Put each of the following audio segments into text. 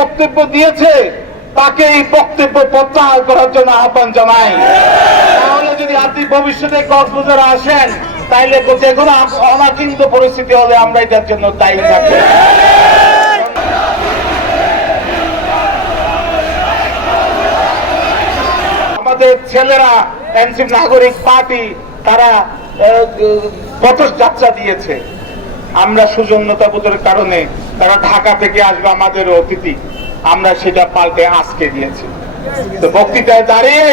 বক্তব্য দিয়েছে তাকে এই বক্তব্য প্রত্যাহার করার জন্য আহ্বান জানাই। তাহলে যদি আপনি ভবিষ্যতে কক্সবাজারে আসেন তাইলে যে কোনো অনাকিন্ত পরিস্থিতি হলে আমরা এটার জন্য দায়ী থাকবো। আমাদের ছেলেরা এনসিপি নাগরিক পার্টি তারা পথযাত্রা দিয়েছে, আমরা সুজন্যতাবোধের কারণে তারা ঢাকা থেকে আসবে আমাদের অতিথি, আমরা সেটা পাল্টে আজকে দিয়েছি। তো বক্তৃতায় দাঁড়িয়ে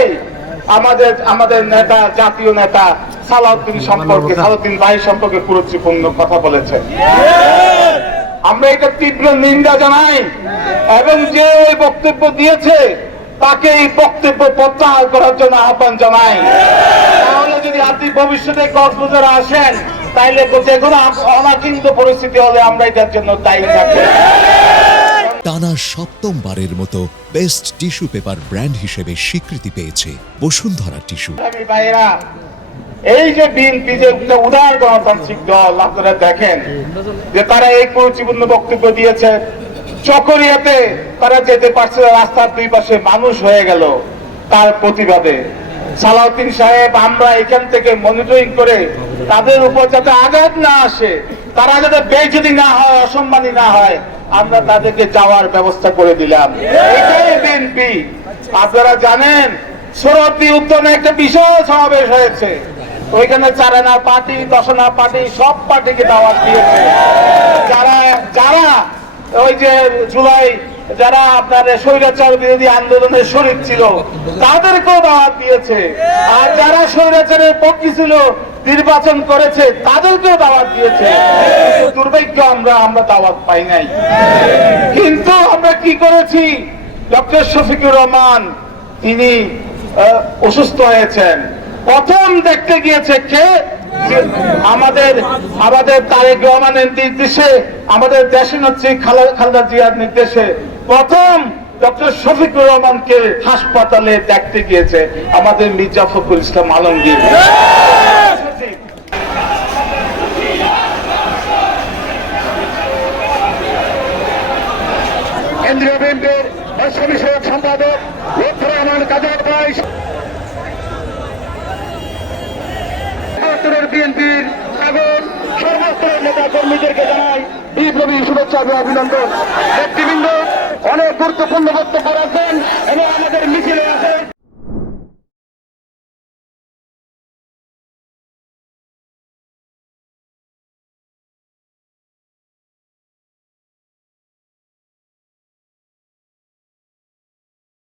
আমাদের নেতা, জাতীয় নেতা সালাউদ্দিন ভাই সম্পর্কে গুরুত্বপূর্ণ কথা বলেছেন। আমরা এটা তীব্র নিন্দা জানাই এবং যে ওই বক্তব্য দিয়েছে তাকে এই বক্তব্য প্রত্যাহার করার জন্য আহ্বান জানাই। তাহলে যদি আপনি ভবিষ্যতে কক্সবাজারে আসেন তাইলে যে কোনো অনাকিন্ত পরিস্থিতি হলে আমরা এটার জন্য দায়ী থাকবো। টানা সপ্তমবারের মতো বেস্ট টিস্যু পেপার ব্র্যান্ড হিসেবে স্বীকৃতি পেয়েছে বসুন্ধরা টিস্যু। ভাইয়েরা, এই যে বিএনপি যে উদার গণতান্ত্রিক দল, আপনারা দেখেন যে তারা এই কুরুচিপূর্ণ বক্তব্য দিয়েছে। চকরিয়াতে তারা যেতে পারছে না, রাস্তার দুই পাশে মানুষ হয়ে গেল তার প্রতিবাদে। সালাউদ্দিন সাহেব, আমরা এখান থেকে মনিটরিং করে তাদের উপর যাতে আঘাত না আসে, তারা যাতে বেইজ্জতি না হয়, অসম্মানী না হয়, আমরা তাদেরকে যাওয়ার ব্যবস্থা করে দিলাম। এটাই বিএনপি। আপনারা জানেন সরোয়ার্দী উদ্যানে একটা বিশাল সমাবেশ হয়েছে, ওইখানে 4 আনা পার্টি, 10 আনা পার্টি, সব পার্টিকে দাওয়াত দিয়েছে। যারা ওই যে জুলাই যারা আপনার স্বৈরাচার বিরোধী আন্দোলনের শরীর ছিল তাদেরকেও দাওয়াত দিয়েছে, আর যারা স্বৈরাচারের পক্ষে ছিল, নির্বাচন করেছে, তাদেরকেও দাওয়াত দিয়েছে। দুর্ভাগ্য আমরা দাওয়াত পাই নাই। কিন্তু আমরা কি করেছি, ডক্টর শফিকুর রহমান তিনি অসুস্থ হয়েছেন, প্রথম দেখতে গিয়েছে কে? আমাদের তারেক রহমানের নির্দেশে, আমাদের দেশনেত্রী খালেদা জিয়ার নির্দেশে প্রথম ডক্টর শফিকুর রহমানকে হাসপাতালে দেখতে গিয়েছে আমাদের মির্জা ফখরুল ইসলাম আলমগীর। কেন্দ্রীয় বিএনপির রাষ্ট্র বিষয়ক সম্পাদক লুৎফর রহমান কাদের ভাই, বিএনপির সমস্ত নেতা কর্মীদেরকে জানাই বিপ্লবী শুভেচ্ছা এবং অভিনন্দন। নেতৃবৃন্দ অনেক গুরুত্বপূর্ণ বক্তব্য রাখবেন এবং আমাদের মিছিলে আসেন।